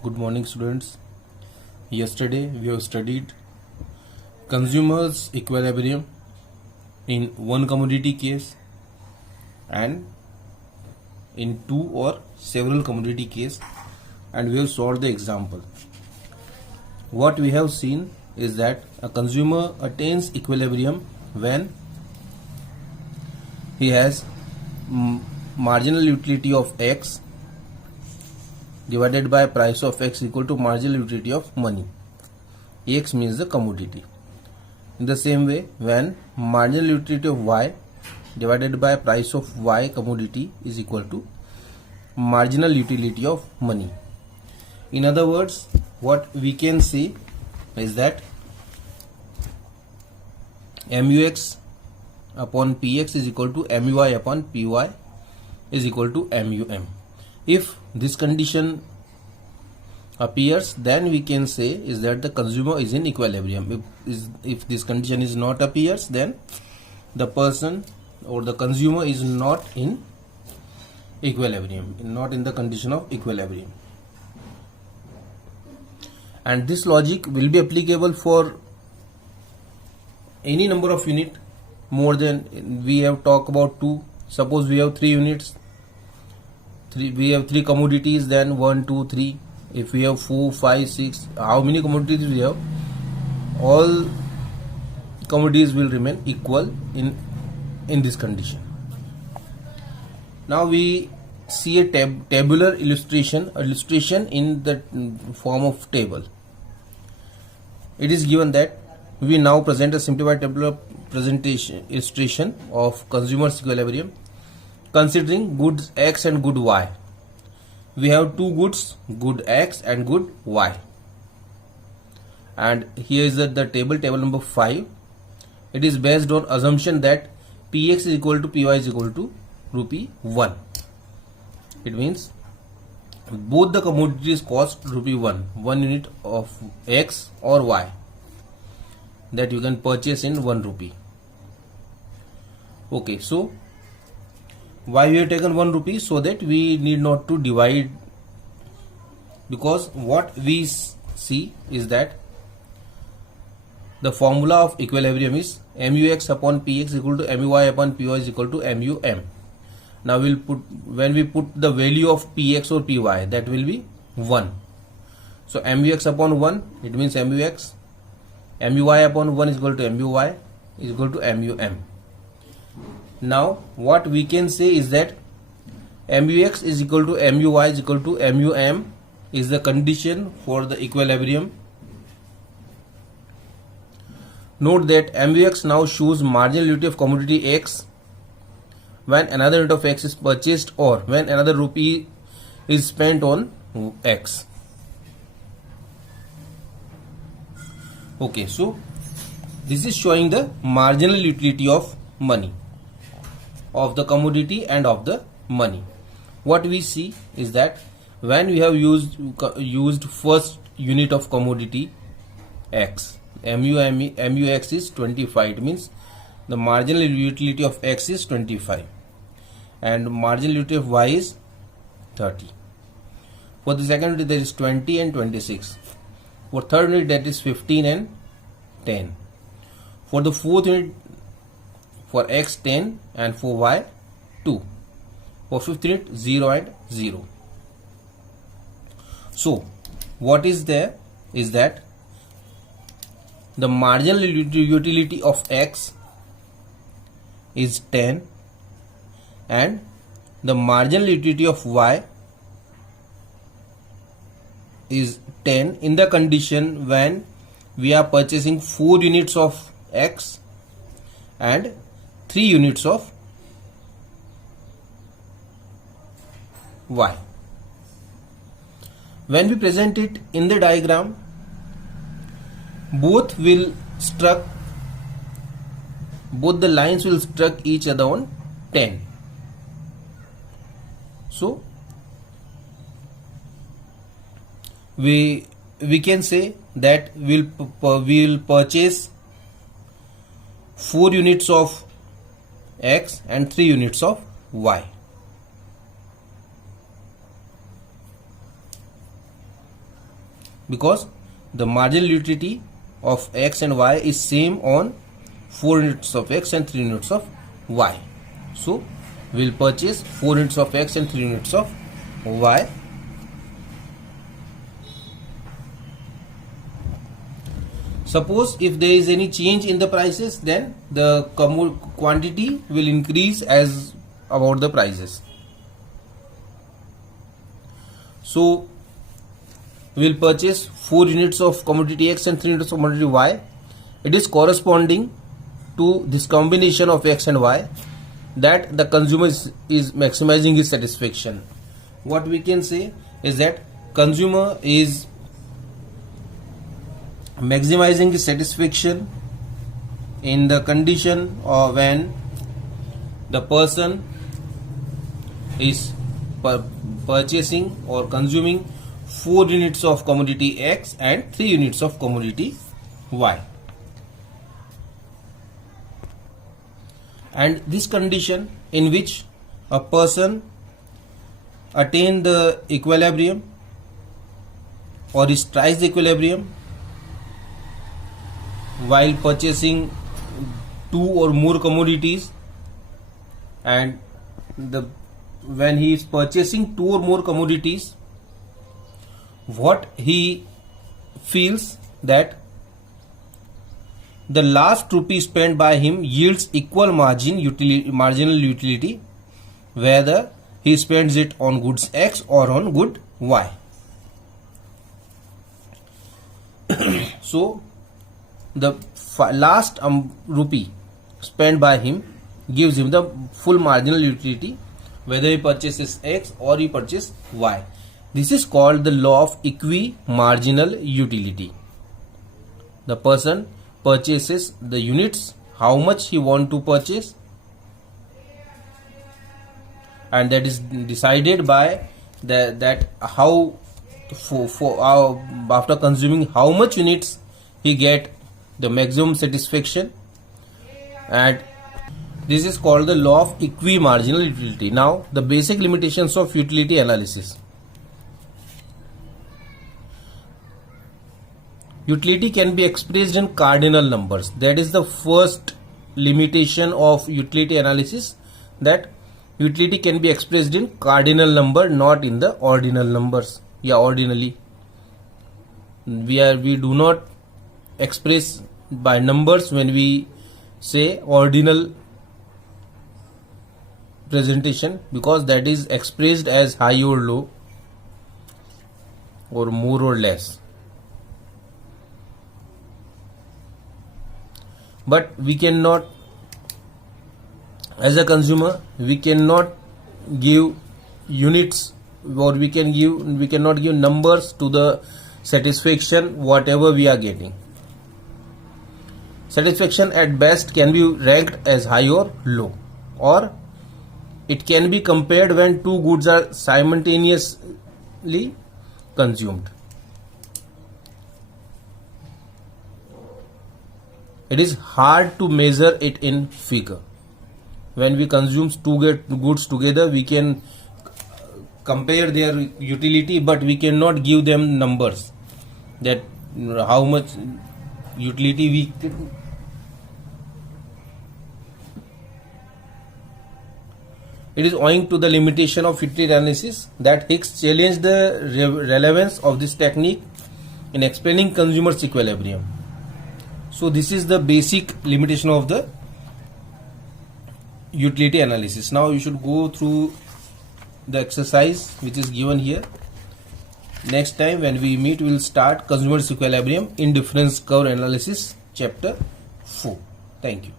Good morning, students. Yesterday we have studied consumers equilibrium in one commodity case and in two or several commodity case, and we have solved the example. What we have seen is that a consumer attains equilibrium when he has marginal utility of X divided by price of X equal to marginal utility of money. X means the commodity. In the same way, when marginal utility of Y divided by price of Y commodity is equal to marginal utility of money. In other words, what we can say is that MUX upon PX is equal to MUY upon PY is equal to MUM. If this condition appears, then we can say is that the consumer is in equilibrium. If this condition is not appears, then the person or the consumer is not in equilibrium, not in the condition of equilibrium. And this logic will be applicable for any number of unit more than we have talked about two. Suppose we have 3 units. We have 3 commodities, then 1, 2, 3. If we have 4, 5, 6, how many commodities we have? All commodities will remain equal in this condition. Now we see a tabular illustration in the form of table. It is given that we now present a simplified tabular illustration of consumer's equilibrium considering goods X and good Y. We have two goods, good X and good Y. And here is the table number 5. It is based on assumption that Px is equal to Py is equal to rupee 1. It means both the commodities cost rupee 1 unit of X or Y that you can purchase in 1 rupee. Okay, so why we have taken 1 rupee? So that we need not to divide, because what we see is that the formula of equilibrium is MUX upon PX equal to MUY upon PY is equal to MUM. Now when we put the value of PX or PY, that will be 1. So MUX upon 1, it means MUX. MUY upon 1 is equal to MUY is equal to MUM. Now what we can say is that MUX is equal to MUY is equal to MUM is the condition for the equilibrium. Note that MUX now shows marginal utility of commodity X when another unit of X is purchased or when another rupee is spent on X. Okay, so this is showing the marginal utility of money, of the commodity and of the money. What we see is that when we have used first unit of commodity X, MUX is 25. It means the marginal utility of X is 25 and marginal utility of Y is 30. For the second unit there is 20 and 26. For third unit that is 15 and 10. For the fourth unit, for X 10 and for Y 2. For fifth unit 0 and 0. So what is there is that the marginal utility of X is 10 and the marginal utility of Y is 10 in the condition when we are purchasing 4 units of X and 3 units of Y. When we present it in the diagram, both the lines will struck each other on 10. So we can say that we will purchase 4 units of X and 3 units of Y. because the marginal utility of x and y is same on 4 units of x and 3 units of y. So we will purchase 4 units of x and 3 units of y. Suppose if there is any change in the prices, then the quantity will increase as about the prices. So we will purchase 4 units of commodity x and 3 units of commodity y. It is corresponding to this combination of x and y that the consumer is maximizing his satisfaction. What we can say is that consumer is maximizing his satisfaction in the condition or when the person is purchasing or consuming 4 units of commodity X and 3 units of commodity Y. And this condition in which a person attain the equilibrium or strikes the equilibrium while purchasing 2 or more commodities, and when he is purchasing 2 or more commodities, what he feels that the last rupee spent by him yields equal marginal utility whether he spends it on goods X or on good Y. So the last rupee spent by him gives him the full marginal utility whether he purchases X or he purchases Y. This is called the law of equi-marginal utility. The person purchases the units, how much he want to purchase, and that is decided by that how after consuming how much units he get the maximum satisfaction, and this is called the law of equi-marginal utility. Now the basic limitations of utility analysis. Utility can be expressed in cardinal numbers. That is the first limitation of utility analysis, that utility can be expressed in cardinal number, not in the ordinal numbers. Ordinally we do not express by numbers when we say ordinal presentation, because that is expressed as high or low or more or less. But we cannot, as a consumer, we cannot give units, or we cannot give numbers to the satisfaction whatever we are getting. Satisfaction at best can be ranked as high or low, or it can be compared when two goods are simultaneously consumed. It is hard to measure it in figure. When we consume two goods together, we can compare their utility, but we cannot give them numbers that how much utility we can. It is owing to the limitation of utility analysis that Hicks challenged the relevance of this technique in explaining consumer's equilibrium. So this is the basic limitation of the utility analysis. Now you should go through the exercise which is given here. Next time when we meet, we will start consumer's equilibrium in difference curve analysis chapter 4. Thank you.